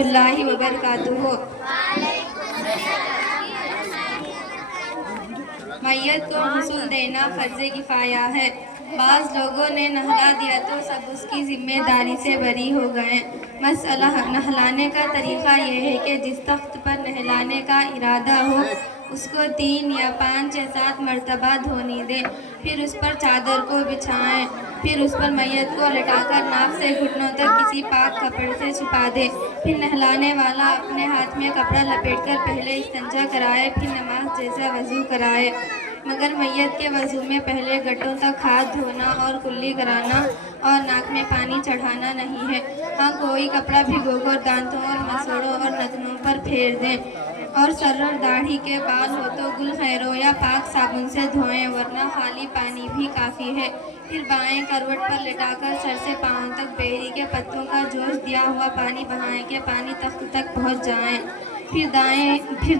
اللہ وبرکاتہ۔ میت کو غسل دینا فرض کفایہ ہے۔ بعض لوگوں نے نہلا دیا تو سب اس کی ذمہ داری سے بری ہو گئے۔ مسئلہ نہلانے کا طریقہ یہ ہے کہ جس تخت پر نہلانے کا ارادہ ہو اس کو 3 یا 5 یا 7 مرتبہ دھونی دیں، پھر اس پر چادر کو بچھائیں، پھر اس پر میت کو لٹا کر ناف سے گھٹنوں تک کسی پاک کپڑے سے چھپا دے۔ پھر نہلانے والا اپنے ہاتھ میں کپڑا لپیٹ کر پہلے استنجا کرائے، پھر نماز جیسا وضو کرائے، مگر میت کے وضو میں پہلے گٹوں تک ہاتھ دھونا اور کلی کرانا اور ناک میں پانی چڑھانا نہیں ہے۔ ہاں، کوئی کپڑا بھگو کر دانتوں اور مسوڑوں اور نتنوں پر پھیر دیں، اور سر اور داڑھی کے بال ہو تو گل خیروں یا پاک صابن سے دھوئیں، ورنہ خالی پانی بھی کافی ہے۔ پھر بائیں کروٹ پر لٹا کر سر سے پاؤں تک بیری کے پتوں کا جوش دیا ہوا پانی بہائیں کہ پانی تخت تک پہنچ جائیں، پھر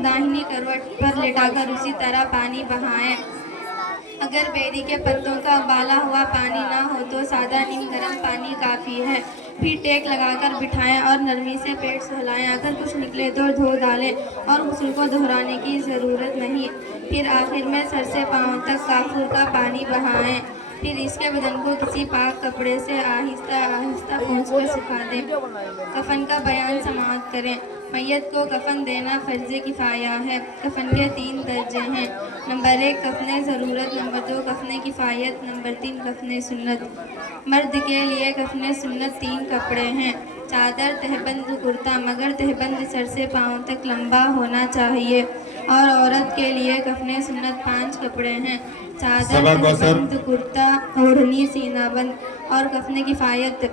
داہنی کروٹ پر لٹا کر اسی طرح پانی بہائیں۔ اگر بیری کے پتوں کا ابالا ہوا پانی نہ ہو تو سادہ نیم گرم پانی کافی ہے۔ پھر ٹیک لگا کر بٹھائیں اور نرمی سے پیٹ سہلائیں، اگر کچھ نکلے تو دھو ڈالیں اور غسل کو دہرانے کی ضرورت نہیں۔ پھر آخر میں سر سے پاؤں تک کافور کا پانی بہائیں، پھر اس کے بدن کو کسی پاک کپڑے سے آہستہ آہستہ پونچھ کر سکھا دیں۔ کفن کا بیان سماعت کریں۔ میت کو کفن دینا فرض کفایہ ہے۔ کفن کے 3 درجے ہیں: نمبر 1 کفن ضرورت، نمبر 2 کفن کفایت، نمبر 3 کفن سنت۔ مرد کے لیے کفن سنت 3 کپڑے ہیں: چادر، تہبند، کرتا، مگر تہبند سر سے پاؤں تک لمبا ہونا چاہیے، اور عورت کے لیے کفن سنت 5 کپڑے ہیں: چادر، تہبند، کرتا، اوڑھنی، سینہ بند۔ اور کفن کفایت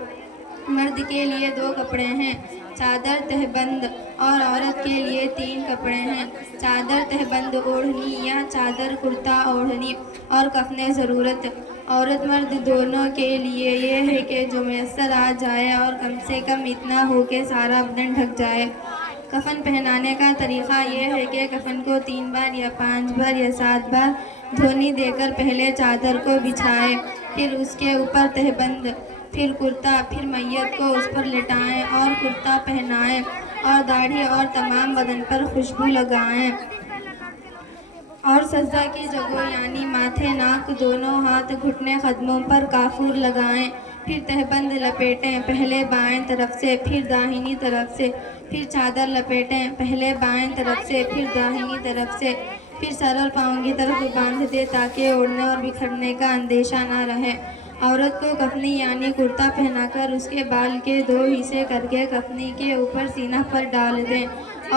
مرد کے لیے 2 کپڑے ہیں: چادر، تہبند، اور عورت کے لیے 3 کپڑے ہیں: چادر، تہبند، اوڑھنی یا چادر، کرتا، اوڑھنی۔ اور کفن ضرورت عورت مرد دونوں کے لیے یہ ہے کہ جو میسر آ جائے اور کم سے کم اتنا ہو کہ سارا بدن ڈھک جائے۔ کفن پہنانے کا طریقہ یہ ہے کہ کفن کو 3 بار یا 5 بار یا 7 بار دھونی دے کر پہلے چادر کو بچھائیں، پھر اس کے اوپر تہبند، پھر کرتا، پھر میت کو اس پر لٹائیں اور کرتا پہنائیں، اور داڑھی اور تمام بدن پر خوشبو لگائیں، اور سجدہ کی جگہوں یعنی ماتھے، ناک، دونوں ہاتھ، گھٹنے، قدموں پر کافور لگائیں۔ پھر تہبند لپیٹیں، پہلے بائیں طرف سے، پھر داہنی طرف سے، پھر چادر لپیٹیں، پہلے بائیں طرف سے، پھر داہنی طرف سے، پھر سر اور پاؤں کی طرف باندھ دے تاکہ اڑنے اور بکھرنے کا اندیشہ نہ رہے۔ عورت کو کفنی یعنی کرتا پہنا کر اس کے بال کے 2 حصے کر کے کفنی کے اوپر سینہ پر ڈال دیں،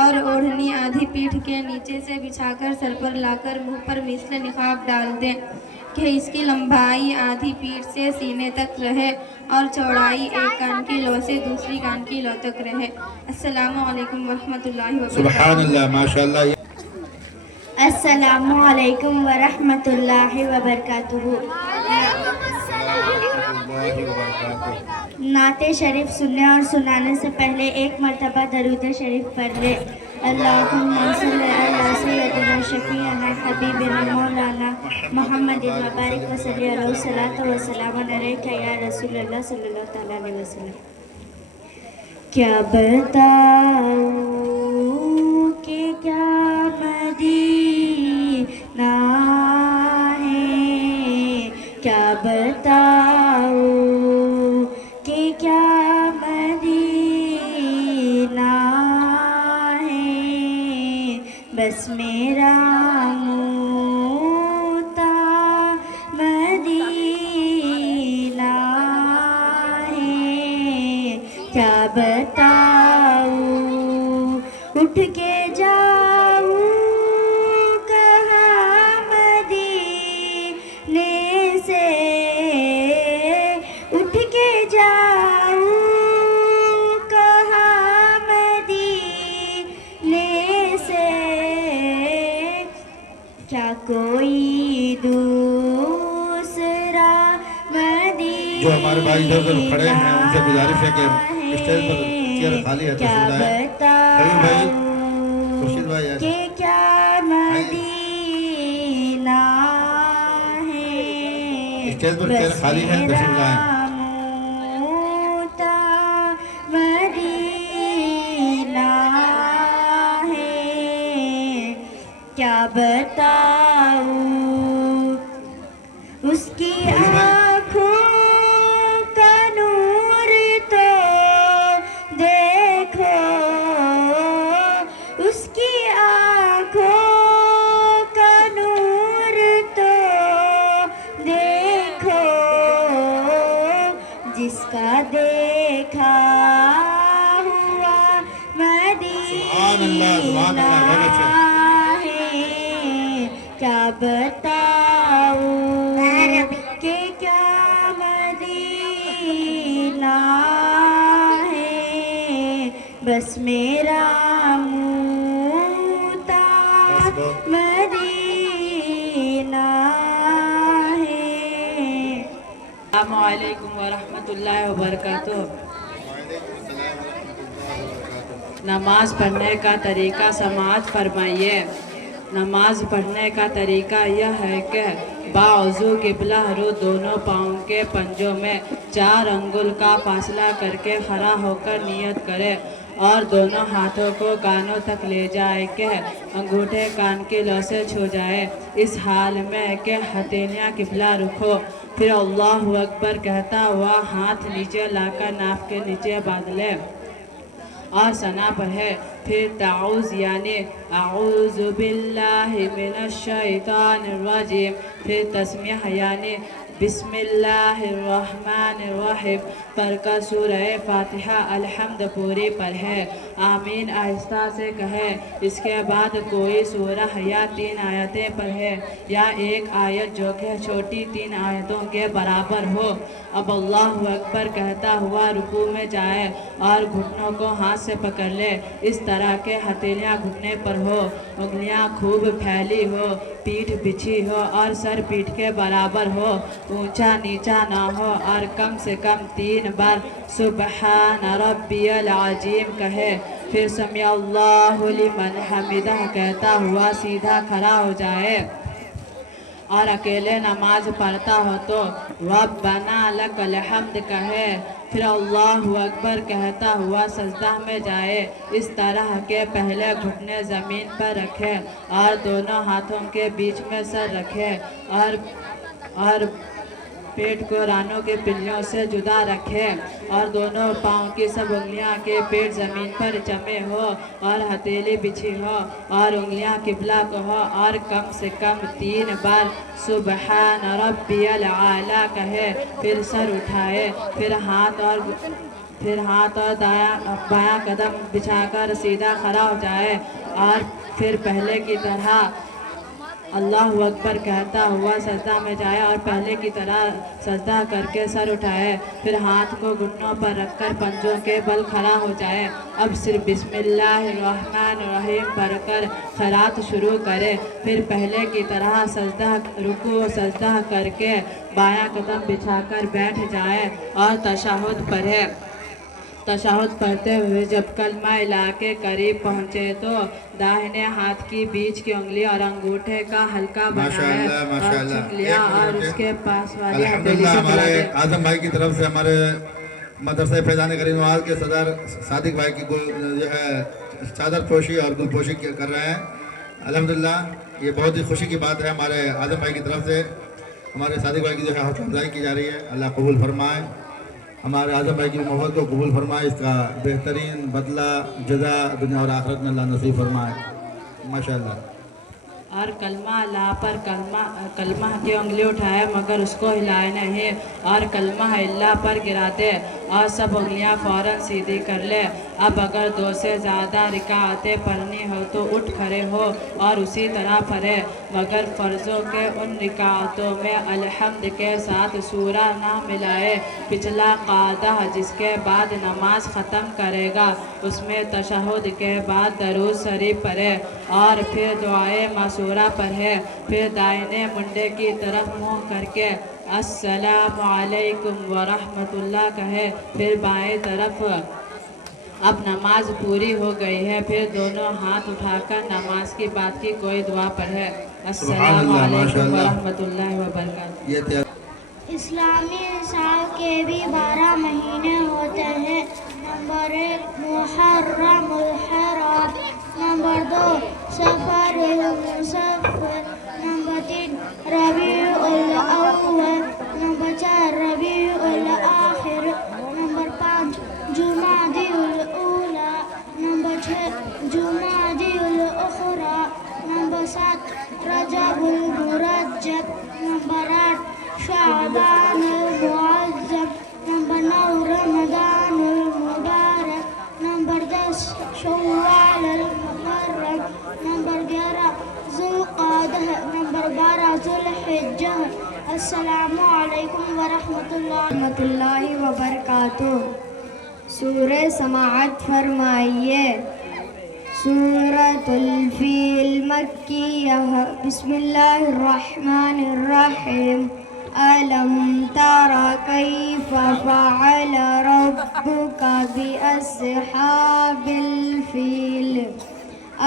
اور اوڑھنی آدھی پیٹھ کے نیچے سے بچھا کر سر پر لا کر منہ پر مثل نقاب ڈال دیں کہ اس کی لمبائی آدھی پیٹھ سے سینے تک رہے اور چوڑائی ایک کان کی لو سے دوسری کان کی لو تک رہے۔ السلام علیکم ورحمۃ اللہ وبرکاتہ۔ سبحان اللہ، ماشاءاللہ۔ السلام علیکم ورحمۃ اللہ وبرکاتہ۔ نعت شریف سننے اور سنانے سے پہلے 1 مرتبہ درود شریف پڑھ لے۔ اللہم صلی علی سیدنا شفیعنا حبیبنا مولانا محمد وبارک وسلم علیہ الصلاۃ والسلام علیک یا رسول اللہ صلی اللہ تعالیٰ علیہ وسلم۔ کیا بتاؤں کہ کیا مدینہ ہے، کیا بتاؤں کہ کیا مدینہ ہے، بس میرا منہ تا مدینہ ہے، کیا بتاؤں اٹھ کے جاؤں کہاں مدینے سے، اٹھ کے جاؤں کہاں مدینے سے، کیا کوئی دوسرا مدینہ جو ہمارے بھائی ادھر ادھر کھڑے ہیں ان سے گزارش ہے کہ اسٹیج پر چیئر خالی ہے، کیا تشریف لائیں۔ کریم بھائی، خورشید بھائی، کہ کیا مدینہ ہے، اسٹیج پر چیئر خالی ہے، تشریف لائیں۔ مدینہ کیا بتاؤں اس کی آنکھوں کا نور تو دیکھو اس کی آنکھوں کا نور تو دیکھو جس کا دیکھا ہوا مدینہ ہے کیا بتاؤں کہ کیا مدینہ ہے بس میرا منہ تا مدینہ ہے. السلام علیکم ورحمۃ اللہ وبرکاتہ. نماز پڑھنے کا طریقہ سماعت فرمائیے. نماز پڑھنے کا طریقہ یہ ہے کہ باوضو قبلہ رو دونوں پاؤں کے پنجوں میں 4 انگل کا فاصلہ کر کے کھڑا ہو کر نیت کرے اور دونوں ہاتھوں کو کانوں تک لے جائے کہ انگوٹھے کان کی لو سے چھو جائے. اس حال میں کہ ہتھیلیاں قبلہ رکھو. پھر اللہ اکبر کہتا ہوا ہاتھ نیچے لا کر ناف کے نیچے باندھ لے اور ثنا پڑھے. پھر تعوذ یعنی اعوذ باللہ من الشیطان الرجیم. پھر تسمیہ یعنی بسم اللہ الرحمن الرحیم پڑھ کر سورہ فاتحہ الحمد پوری پڑھے. آمین آہستہ سے کہے. اس کے بعد کوئی سورہ یا 3 آیتیں پڑھے یا 1 آیت جو کہ چھوٹی 3 آیتوں کے برابر ہو. اب اللہ اکبر کہتا ہوا رکوع میں جائے اور گھٹنوں کو ہاتھ سے پکڑ لے اس طرح کہ ہتھیلیاں گھٹنے پر ہو, انگلیاں خوب پھیلی ہو, پیٹھ بچھی ہو اور سر پیٹھ کے برابر ہو, اونچا نیچا نہ ہو اور کم سے کم 3 بار سبحان ربی العظیم کہے. پھر سمع اللہ لمن حمدہ کہتا ہوا سیدھا کھڑا ہو جائے اور اکیلے نماز پڑھتا ہو تو ربنا لک الحمد کہے. پھر اللہ اکبر کہتا ہوا سجدہ میں جائے. اس طرح کے پہلے گھٹنے زمین پر رکھے اور دونوں ہاتھوں کے بیچ میں سر رکھے اور پیٹ کو رانوں کے پلیوں سے جدا رکھے اور دونوں پاؤں کی سب انگلیاں کے پیٹ زمین پر جمے ہو اور ہتھیلی بچھی ہو اور انگلیاں قبلہ کو ہو اور کم سے کم 3 بار سبحان ربی العالی کہے. پھر سر اٹھائے. پھر ہاتھ اور بایاں قدم بچھا کر سیدھا کھڑا ہو جائے اور پھر پہلے کی طرح اللہ اکبر کہتا ہوا سجدہ میں جائے اور پہلے کی طرح سجدہ کر کے سر اٹھائے. پھر ہاتھ کو گھٹنوں پر رکھ کر پنجوں کے بل کھڑا ہو جائے. اب صرف بسم اللہ الرحمن الرحیم پڑھ کر قرات شروع کرے. پھر پہلے کی طرح رکوع سجدہ کر کے بایاں قدم بچھا کر بیٹھ جائے اور تشہد پڑھے. تشہد پڑھتے ہوئے جب کلمہ الہ کے قریب پہنچے تو داہنے ہاتھ کی بیچ کی انگلی اور انگوٹھے کا حلقہ بنائے اور چوم لیا اور اس کے پاس والی ہتھیلی سے ہمارے اعظم بھائی کی طرف سے ہمارے مدرسہ فیضان کریم نواز کے صدر صادق بھائی کی جو ہے چادر پوشی اور گل پوشی کر رہے ہیں. الحمدللہ یہ بہت ہی خوشی کی بات ہے. ہمارے اعظم بھائی کی طرف سے ہمارے صادق بھائی کی جو ہے حوصلہ افزائی کی جا رہی ہے. اللہ قبول فرمائے. ہمارے اعظم بھائی کی محبت کو قبول فرمائے. اس کا بہترین بدلہ جزا دنیا اور آخرت میں اللہ نصیب فرمائے. ماشاءاللہ. اور کلمہ لا پر کلمہ کی انگلی اٹھائے مگر اس کو ہلائے نہیں اور کلمہ اللہ پر گرا دے اور سب انگلیاں فوراً سیدھی کر لے. اب اگر 2 سے زیادہ رکعتیں پڑھنی ہو تو اٹھ کھڑے ہو اور اسی طرح پڑھے مگر فرضوں کے ان رکعتوں میں الحمد کے ساتھ سورہ نہ ملائے. پچھلا قاعدہ جس کے بعد نماز ختم کرے گا اس میں تشہد کے بعد درود شریف پڑھے اور پھر دعائے معصورہ پڑھے. پھر دائنے منڈے کی طرف منہ کر کے السلام علیکم ورحمۃ اللہ کہے. پھر بائیں طرف اب نماز پوری ہو گئی ہے. پھر دونوں ہاتھ اٹھا کر نماز کی بعد کی کوئی دعا پڑھے. السلام علیکم ورحمۃ اللہ وبرکاتہ. اسلامی سال کے بھی 12 مہینے ہوتے ہیں. نمبر 1 محرم الحرام. نمبر 2 سفر المصفر. نمبر 3 ربيع الأول. نمبر 4 ربيع الآخر. نمبر 5 جمادی الأولى. نمبر 6 جمادی الأخرى. نمبر 7 رجب المرجب. نمبر 8 شعبان المعظم. نمبر 9 رمضان المبارک. نمبر 10 شوال المحرم. نمبر 11 ذوالقعدہ. نمبر 12 ذوالحجہ. السلام علیکم ورحمۃ اللہ وبرکاتہ. سورہ سماعت فرمائیے. سورۃ الفیل مکیہ. بسم اللہ الرحمن الرحیم. ألم تر كيف فعل ربك بأصحاب الفيل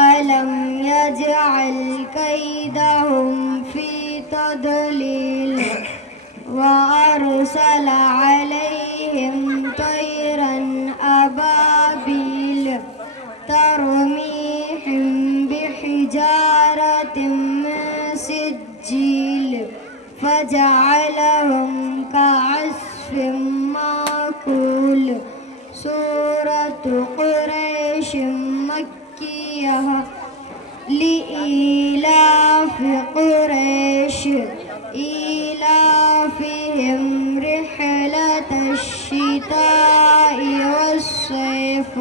ألم يجعل كيدهم في تضليل وأرسل عليهم طيرا أبابيل ترميهم بحجارة من سجيل فجعلهم كعصف مأكول. سورة قريش مكية. لإيلاف قريش إيلافهم رحلة الشتاء والصيف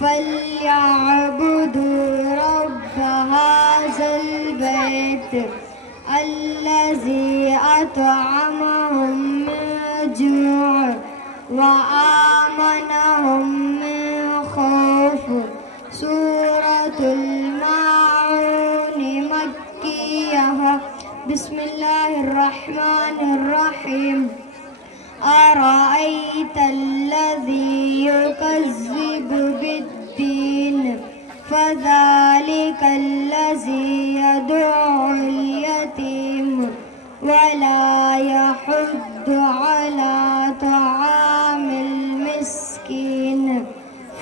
فليعبدوا رب هذا البيت الذي أطعمهم من جوع وآمنهم من خوف. سورة الماعون مكية. بسم الله الرحمن الرحيم. أرأيت الذي يكذب بالدين فذلك الذي يدعو اليتيم ولا يحض على طعام المسكين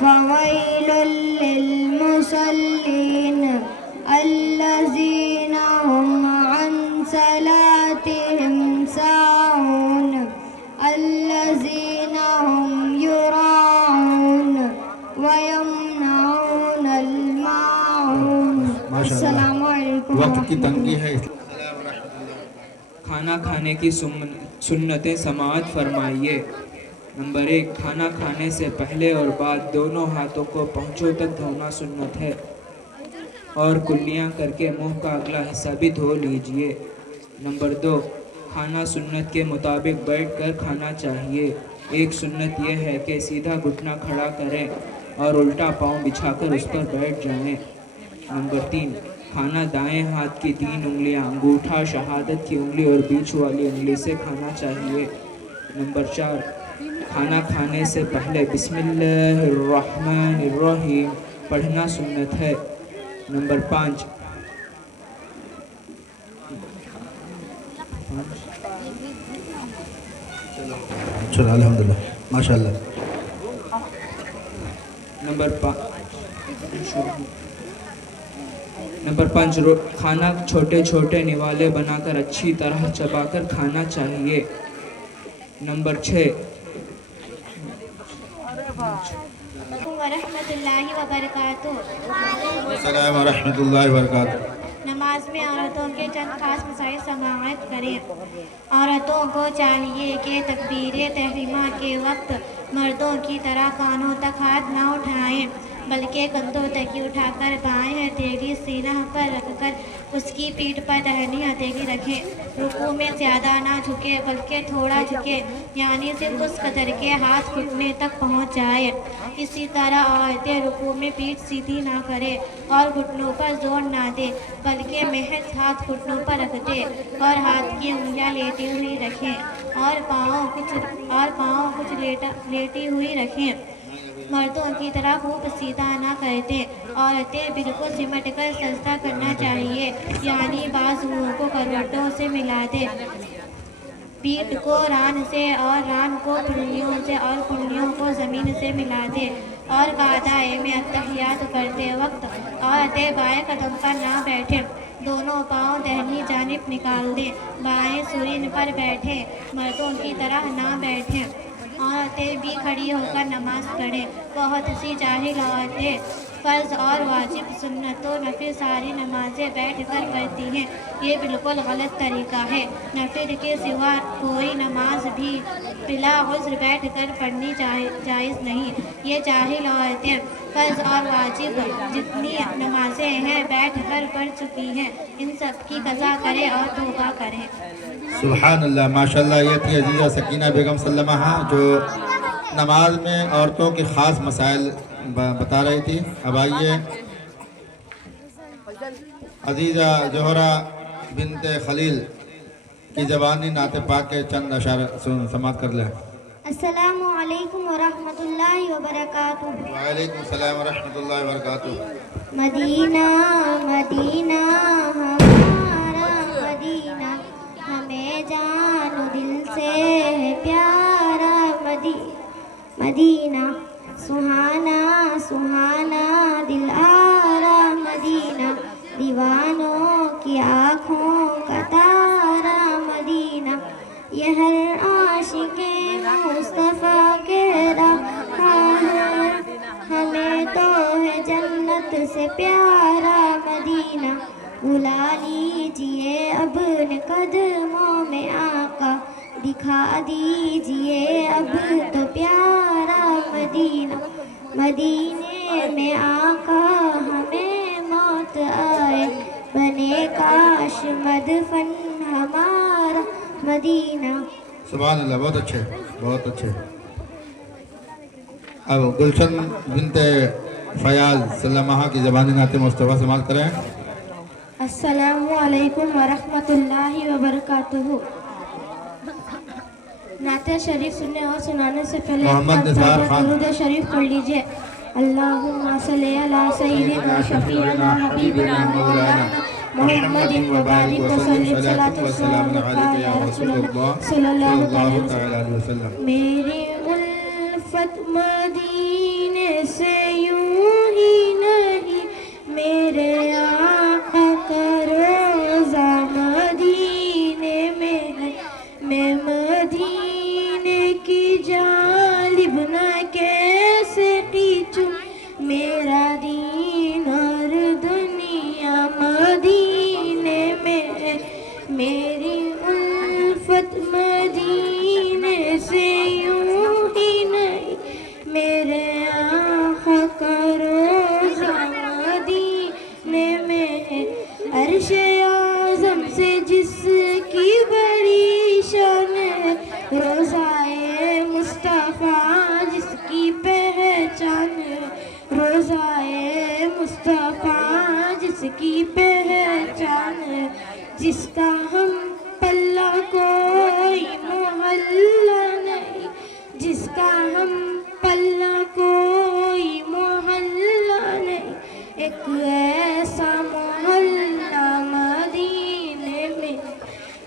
فويل للمصلين الذين هم عن صلاتهم ساهون الذين هم يراعون ويمنعون الماعون. السلام علیکم. وقت کی تنگی ہے. کھانا کھانے کی سنتیں سماعت فرمائیے. نمبر 1 کھانا کھانے سے پہلے اور بعد دونوں ہاتھوں کو پہنچوں تک دھونا سنت ہے اور کلیاں کر کے منہ کا اگلا حصہ بھی دھو لیجئے. نمبر 2 کھانا سنت کے مطابق بیٹھ کر کھانا چاہیے. ایک سنت یہ ہے کہ سیدھا گھٹنا کھڑا کریں اور الٹا پاؤں بچھا کر اس پر بیٹھ جائیں. نمبر 3 کھانا دائیں ہاتھ کی 3 انگلیاں انگوٹھا شہادت کی انگلی اور بیچ والی انگلی سے کھانا چاہیے. نمبر 4 کھانا کھانے سے پہلے بسم اللہ الرحمن الرحیم پڑھنا سنت ہے. نمبر 5 چلو الحمدللہ ماشاء اللہ. نمبر 5 کھانا چھوٹے چھوٹے نوالے بنا کر اچھی طرح چبا کر کھانا چاہیے. نمبر 6 ورحمۃ اللہ وبرکاتہ. السلام ورحمۃ اللہ وبرکاتہ. نماز میں عورتوں کے چند خاص مسائل سماعت کریں. عورتوں کو چاہیے کہ تکبیر تحریمہ کے وقت مردوں کی طرح کانوں تک ہاتھ نہ اٹھائیں بلکہ کندھوں تک ہی اٹھا کر بائیں ہتھیلی سینہ پر رکھ کر اس کی پیٹھ پر داہنی ہتھیلی رکھیں. رکوع میں زیادہ نہ جھکے بلکہ تھوڑا جھکے یعنی صرف اس قدر کے ہاتھ گھٹنے تک پہنچ جائے. اسی طرح عورتیں رکوع میں پیٹھ سیدھی نہ کرے اور گھٹنوں پر زور نہ دے بلکہ محض ہاتھ گھٹنوں پر رکھ دے اور ہاتھ کی انگلیاں لیٹی ہوئی رکھیں اور پاؤں کچھ لیٹی ہوئی رکھیں. مردوں کی طرح خوب سیدھا نہ کرتے. عورتیں بالکل سمٹ کر سجدہ کرنا چاہیے یعنی بازوؤں کو کروٹوں سے ملا دے پیٹھ کو ران سے اور ران کو پھلیوں سے اور پھلیوں کو زمین سے ملا دے. اور قعدہ میں اتحیات کرتے وقت عورتیں بائیں قدم پر نہ بیٹھیں، دونوں پاؤں دہنی جانب نکال دیں، بائیں سرین پر بیٹھیں، مردوں کی طرح نہ بیٹھیں۔ عورتیں بھی کھڑی ہو کر نماز پڑھیں۔ بہت سی جاہل عورتیں فرض اور واجب، سنت و نفل ساری نمازیں بیٹھ کر پڑھتی ہیں، یہ بالکل غلط طریقہ ہے۔ نفل کے سوا کوئی نماز بھی بلا عذر بیٹھ کر پڑھنی جائز نہیں۔ یہ جاہل عورتیں فرض اور واجب جتنی نمازیں ہیں بیٹھ کر پڑھ چکی ہیں، ان سب کی قضا کریں اور توبہ کریں۔ سبحان اللہ، ماشاءاللہ۔ یہ تھی عزیزہ سکینہ بیگم سلمہ جو نماز میں عورتوں کے خاص مسائل بتا رہی تھی۔ اب آئیے عزیزہ جوہرہ بنت خلیل کی زبانی نعت پاک کے چند اشعار سماعت کر لیں۔ السلام علیکم ورحمۃ اللہ وبرکاتہ۔ وعلیکم السلام ورحمۃ اللہ وبرکاتہ۔ مدینہ مدینہ ہمارا مدینہ، ہمیں جان و دل سے ہے پیارا مدینہ، سہانا سہانا دل آرا مدینہ، دیوانوں کی آنکھوں کا تارا مدینہ، یہ ہر عاشق مصطفیٰ کہہ رہا ہے، ہمیں تو ہے جنت سے پیارا مدینہ، بلا لیجئے اپنے قدموں میں آقا، دکھا دیجئے اب تو پیارا مدینہ، مدینے میں آقا ہمیں موت آئے، بنے کاش مدفن ہمارا مدینہ۔ سبحان اللہ، بہت اچھے بہت اچھے۔ اب گلشن بنت فیاض سلمہ کی زبانی نعت مصطفیٰ سماعت کریں۔ السلام علیکم ورحمۃ اللہ وبرکاتہ۔ نعت شریف سننے اور سنانے سے پہلے محمد نثار خان۔ درود شریف پڑھ لیجئے۔ اللہم صلی علی سیدنا شفیعنا حبیبنا مولانا محمد وبارک وسلم صلاۃ والسلام علیک یا رسول اللہ صلی اللہ علیہ وسلم۔ میری الفت مدینے سے یوں ہی نہیں، میرے آقا کا روزہ مدینے میں ہے، میں مدینے کی جانب نہ کیسے کھینچوں، میرا دین اور دنیا مدینے میں ہے، میری الفت مدینے سے یوں ہی نہیں، میرے آقا کا روزہ مدینے میں ہے، عرش اعظم سے جس کی بڑی شان ہے، روزائے مصطفیٰ جس کی پہچان ہے، روزائے مصطفیٰ جس کی پہچان ہے، جس کا ہم پلہ کوئی محلہ نہیں، جس کا ہم پلہ کوئی محلہ نہیں، ایک ایسا محلہ مدینے میں،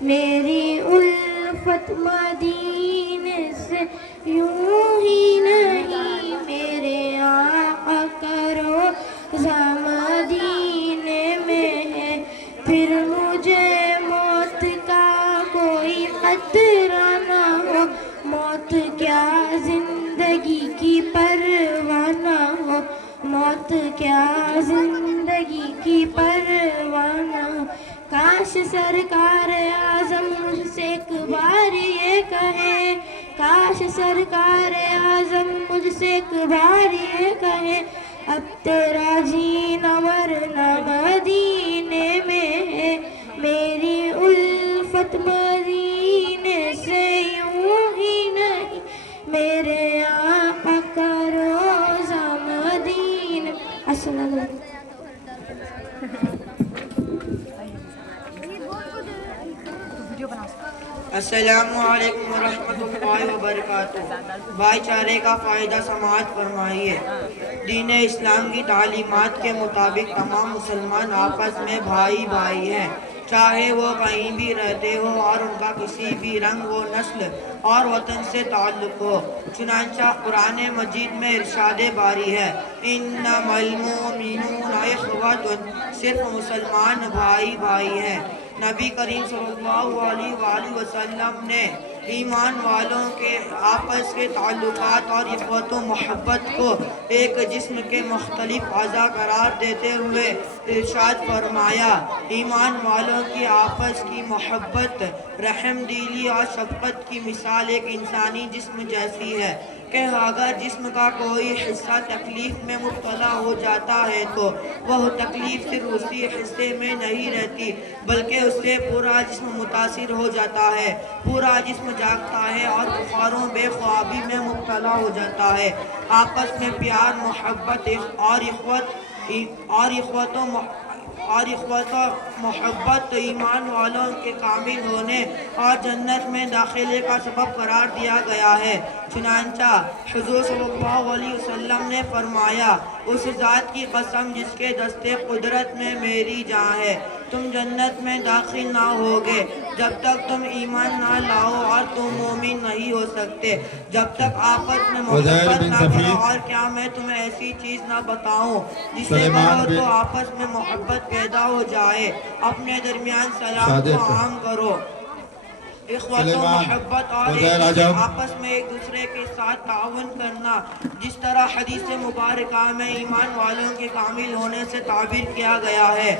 میری الفت مدینے سے یوں ہی نہیں، میرے آقا کا روزہ مدینے میں ہے، پھر مجھے موت کا کوئی خطرہ نہ ہو، موت کیا زندگی کی پرواہ نہ ہو، موت کیا زندگی کی پرواہ نہ ہو، کاش سرکار اعظم مجھ سے ایک بار یہ کہے، کاش سرکار اعظم مجھ سے ایک بار یہ کہے، اب تیرا جینا مرنا مدینے میں ہے، میری الفت مدینے سے یوں ہی نہیں، میرے آقا کا روزہ مدینہ۔ السلام علیکم۔ السلام علیکم ورحمۃ اللہ وبرکاتہ۔ بھائی چارے کا فائدہ سماعت فرمائیے۔ دین اسلام کی تعلیمات کے مطابق تمام مسلمان آپس میں بھائی بھائی ہیں، چاہے وہ کہیں بھی رہتے ہو اور ان کا کسی بھی رنگ و نسل اور وطن سے تعلق ہو۔ چنانچہ قرآن مجید میں ارشاد باری ہے، انما المؤمنون اخوۃ، صرف مسلمان بھائی بھائی ہیں۔ نبی کریم صلی اللہ علیہ وآلہ وسلم نے ایمان والوں کے آپس کے تعلقات اور اخوت و محبت کو ایک جسم کے مختلف اعضاء قرار دیتے ہوئے ارشاد فرمایا، ایمان والوں کی آپس کی محبت، رحم دلی اور شفقت کی مثال ایک انسانی جسم جیسی ہے کہ اگر جسم کا کوئی حصہ تکلیف میں مبتلا ہو جاتا ہے تو وہ تکلیف صرف اسی حصے میں نہیں رہتی بلکہ اس سے پورا جسم متاثر ہو جاتا ہے، پورا جسم جاگتا ہے اور بخاروں بے خوابی میں مبتلا ہو جاتا ہے۔ آپس میں پیار، محبت اور اخوت و محبت ایمان والوں کے کامل ہونے اور جنت میں داخلے کا سبب قرار دیا گیا ہے۔ چنانچہ حضور صلی اللہ علیہ وسلم نے فرمایا، اس ذات کی قسم جس کے دستے قدرت میں میری جان ہے، تم جنت میں داخل نہ ہوگے جب تک تم ایمان نہ لاؤ اور تم مومن نہیں ہو سکتے جب تک آپس میں محبت نہ کرو۔ اور کیا میں تمہیں ایسی چیز نہ بتاؤں جس سے کرو تو آپس میں محبت پیدا ہو جائے؟ اپنے درمیان سلام کو عام کرو۔ اخوت و محبت اور آپس میں ایک دوسرے کے ساتھ تعاون کرنا، جس طرح حدیث مبارکہ میں ایمان والوں کے کامل ہونے سے تعبیر کیا گیا ہے،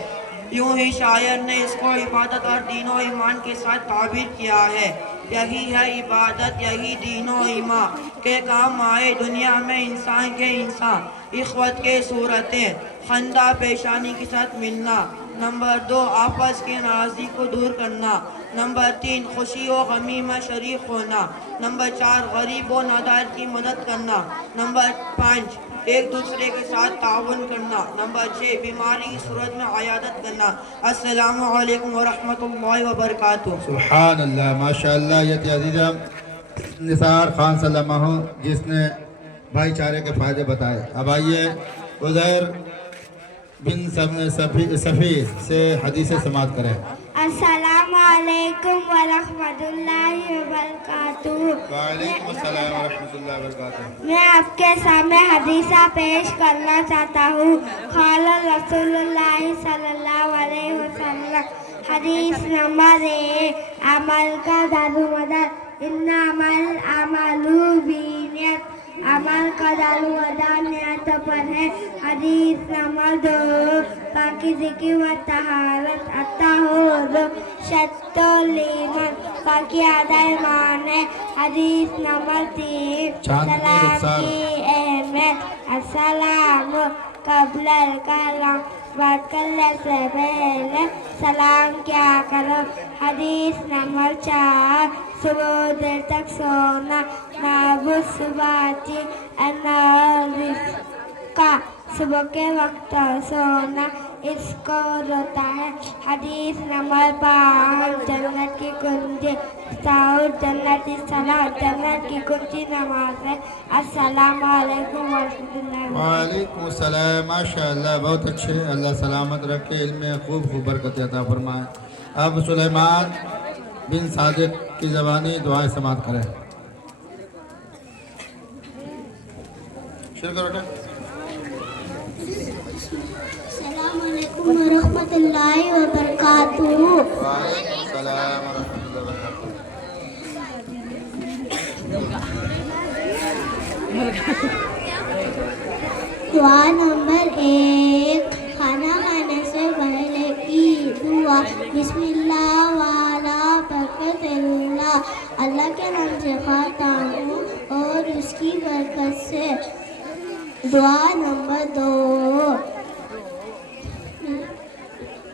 یوں ہی شاعر نے اس کو عبادت اور دین و ایمان کے ساتھ تعبیر کیا ہے۔ یہی ہے عبادت، یہی دین و ایمان کے کام آئے دنیا میں انسان کے انسان۔ اخوت کے صورتیں: خندہ پیشانی کے ساتھ ملنا۔ نمبر 2، آپس کی ناراضی کو دور کرنا۔ نمبر 3، خوشی و غمی میں شریک ہونا۔ نمبر 4، غریب و نادار کی مدد کرنا۔ نمبر 5، ایک دوسرے کے ساتھ تعاون کرنا۔ نمبر 6، بیماری کی صورت میں عیادت کرنا۔ السلام علیکم ورحمۃ اللہ وبرکاتہ۔ سبحان اللہ، ماشاء اللہ۔ یہ عزیزہ نثار خان صلی اللہ علیہ جس نے بھائی چارے کے فائدے بتائے۔ اب آئیے عزیر بن صفی سے حدیث سماعت کریں۔ السلام علیکم ورحمۃ اللہ وبرکاتہ۔ وعلیکم السلام ورحمۃ اللہ وبرکاتہ۔ میں آپ کے سامنے حدیثہ پیش کرنا چاہتا ہوں۔ قال رسول اللہ صلی اللہ علیہ وسلم، حدیث نمبر 1، عمل کا دارومدار، انما الاعمال بالنیات، عمل کا دارومدار نیت پر ہے۔ حدیث نمبر 2، پاکیزگی و طہارت، الطہور شطر الایمان، پاکی آدھا ایمان ہے۔ حدیث نمبر 3، سلام کی اہمیت، السلام قبل الکلام، بات کرنے سے پہلے سلام کیا کرو۔ حدیث نمبر 4، صبح دیر تک سونا، نابود صباتی کا، صبح کے وقت سونا اس کو روتا ہے۔ حدیث نمبر 5، جنت کی کنجی سحور، جنتی صلاۃ، جنت کی کنجی نماز ہے۔ السلام علیکم ورحمۃ اللہ۔ وعلیکم السلام، ماشاء اللہ، بہت اچھے۔ اللہ سلامت رکھے، علم میں خوب برکت عطا فرمائے۔ اب سلیمان بن صادق کی زبانی دعائیں سماعت کریں۔ شروع کرو۔ السلام علیکم ورحمۃ اللہ وبرکاتہ۔ وعلیکم السلام ورحمۃ اللہ وبرکاتہ۔ دعا نمبر 1، کھانا کھانے سے پہلے کی دعا، بسم اللہ وعلا برکت اللہ، اللہ کے نام سے کھاتا ہوں اور اس کی برکت سے۔ دعا نمبر 2،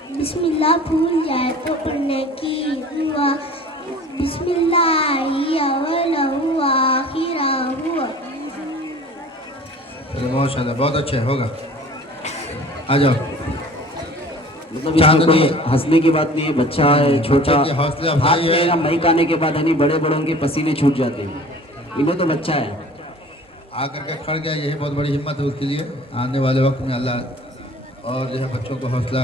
بسم اللہ بھول جائے تو پڑھنے کی دعا، بسم اللہ اولہ آخرہ۔ ماشاء اللہ، بہت اچھے، ہوگا۔ آ جاؤ۔ مطلب اس میں کوئی ہنسنے کی بات نہیں ہے، بچہ ہے چھوٹا، حوصلہ ہاتھ افزائی ہے۔ میں مائک آنے کے بعد یعنی بڑے بڑوں کے پسینے چھوٹ جاتے ہیں، انہیں تو بچہ ہے۔ آ کر کے کھڑ گیا، یہی بہت بڑی ہمت ہے اس کے لیے۔ آنے والے وقت میں اللہ اور جو ہے بچوں کو حوصلہ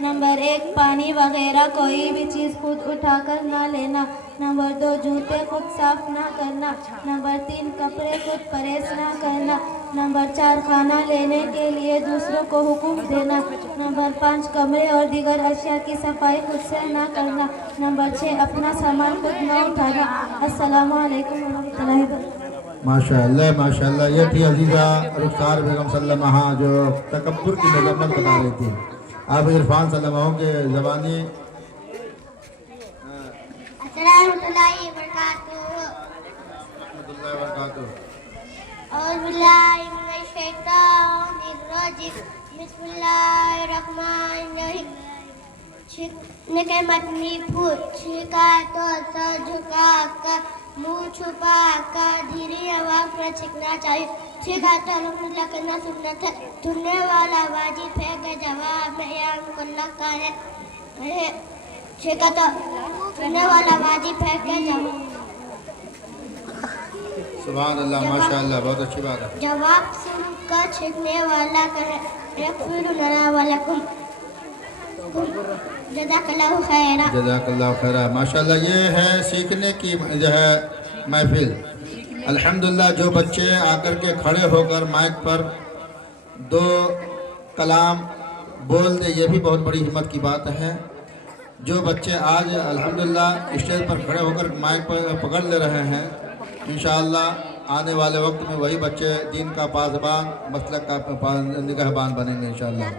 نمبر 1 پانی وغیرہ کوئی بھی چیز خود اٹھا کر نہ لینا. نمبر 2 جوتے خود صاف نہ کرنا. نمبر 3 کپڑے خود پریس نہ کرنا. نمبر 4 کھانا لینے کے لیے دوسروں کو حکم دینا. نمبر 5 کمرے اور دیگر اشیاء کی صفائی خود سے نہ کرنا. نمبر 6 اپنا سامان خود نہ اٹھانا. السلام علیکم ورحمۃ اللہ وبرکاتہ. ماشاء اللہ یہ تھی عزیزہ رخسار بیگم صلی اللہ علیہ وسلم جو تکبر کی مذمت بتا رہی تھی. اب عرفان صلی اللہ علیہ وسلم کے زبانی. السلام علیکم وبرکاتہ. اعوذ باللہ من الشیطان الرجیم. بسم اللہ الرحمن الرحیم. چھینکنے کے متنی پھول چھینکا تو سر جھکا کر منہ چھپا کر دھیری آواز پر چھینکنا چاہیے. چھینکا تو الحمدللہ کرنا سنت ہے. سننے والا واجب ہے کہ جواب میں یہ مکلف کا ہے. چھینکا تو سننے والا واجب ہے کہ جواب. سبحان اللہ ماشاء اللہ بہت اچھی بات ہے. جواب سن کر چھینکنے والا کہے یغفر لنا ولکم جزاک اللہ خیرہ. جزاک اللہ خیرہ. ماشاء اللہ یہ ہے سیکھنے کی جو ہے محفل. الحمدللہ جو بچے آ کر کے کھڑے ہو کر مائک پر 2 کلام بول دے یہ بھی بہت بڑی ہمت کی بات ہے. جو بچے آج الحمدللہ اسٹیج پر کھڑے ہو کر مائک پر پکڑ لے رہے ہیں انشاءاللہ آنے والے وقت میں وہی بچے دین کا پاسبان مسلک کا نگہبان بنیں گے انشاءاللہ.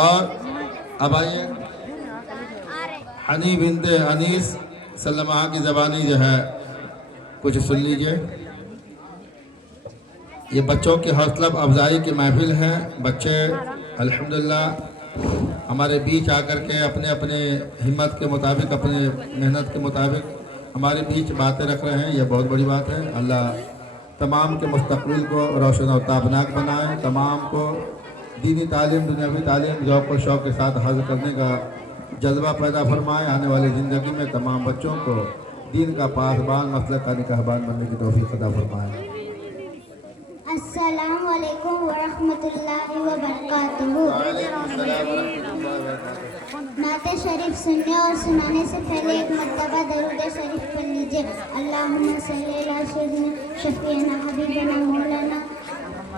اور اب آئیے حنی بنت انیس صلی اللہ علیہ کی زبانی جو ہے کچھ سن لیجئے. یہ بچوں کی حوصلہ افزائی کی محفل ہے. بچے الحمدللہ ہمارے بیچ آ کر کے اپنے اپنے ہمت کے مطابق اپنے محنت کے مطابق ہمارے بیچ باتیں رکھ رہے ہیں. یہ بہت بڑی بات ہے. اللہ تمام کے مستقبل کو روشن و تابناک بنائے. تمام کو دینی تعلیم دنیاوی تعلیم ذوق و شوق کے ساتھ حاصل کرنے کا جذبہ پیدا فرمائے. آنے والی زندگی میں تمام بچوں کو دین کا پاسبان مسلک کا نگہبان بننے کی توفیق عطا فرمائے. السلام علیکم ورحمۃ اللہ وبرکاتہ. نعت شریف سننے اور سنانے سے پہلے ایک مرتبہ درود شریف پڑھ لیجیے. اللہم صلی علی سیدنا شفیعنا حبیبنا مولانا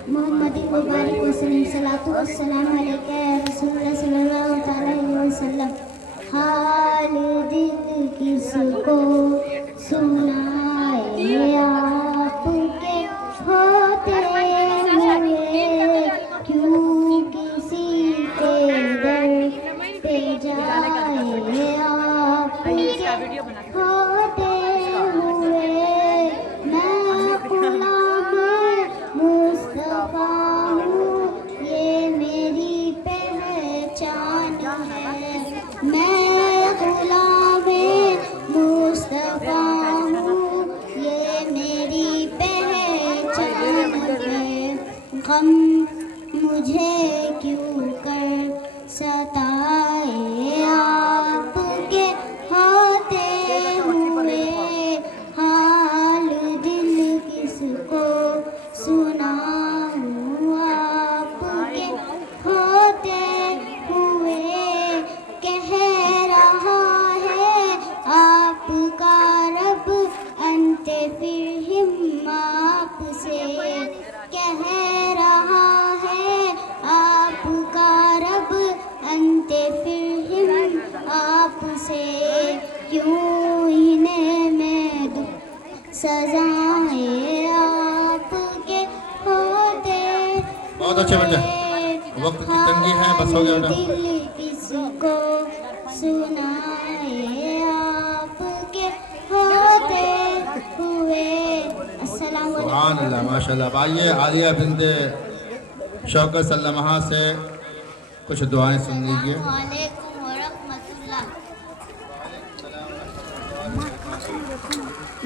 محمد مبارک وسلم. صلاۃ والسلام علیکہ یا رسول اللہ صلی اللہ تعالی علیہ وسلم. حال دل کس کو سنائے آپ کے ہوتے ہوئے کیوں کسی کے در پہ جائے آپ کے ہوتے ہوئے. میں غلام مصطفیٰ ہوں یہ میری پہچان ہے. میں غلام مصطفیٰ ہوں یہ میری پہچان ہے. غم مجھے کیوں کر ستائے آپ کے ہوتے ہوئے. حال دل کس کو سناؤں آپ کے ہوتے ہوئے. کہہ رہا ہے آپ کا رب انت پھر ہم آپ سے. کہہ رہا ہے آپ کا رب انت پھر ہم آپ سے. کیوں انہیں میں سزائیں آپ کے ہوتے. بہت اچھے بچے. وقت کی تنگی ہے بس ہو گیا. دل کس کو سنائے آپ کے ہوتے ہوئے. السلام علیکم. سبحان اللہ ماشاء اللہ. اب آئیے عالیہ بنت شوکت صلی اللہ علیہ وسلم سے کچھ دعائیں سن لیجیے. السلام علیکم ورحمۃ اللہ.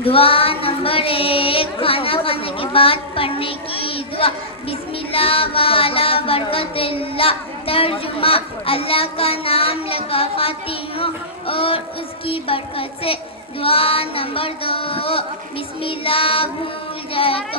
دعا نمبر 1 کھانا کھانے کے بعد پڑھنے کی دعا. بسم اللہ والا برکت اللہ. ترجمہ اللہ کا نام لگا کھاتی ہوں اور اس کی برکت سے. دعا نمبر 2 بسم اللہ بھول جائے تو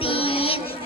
3,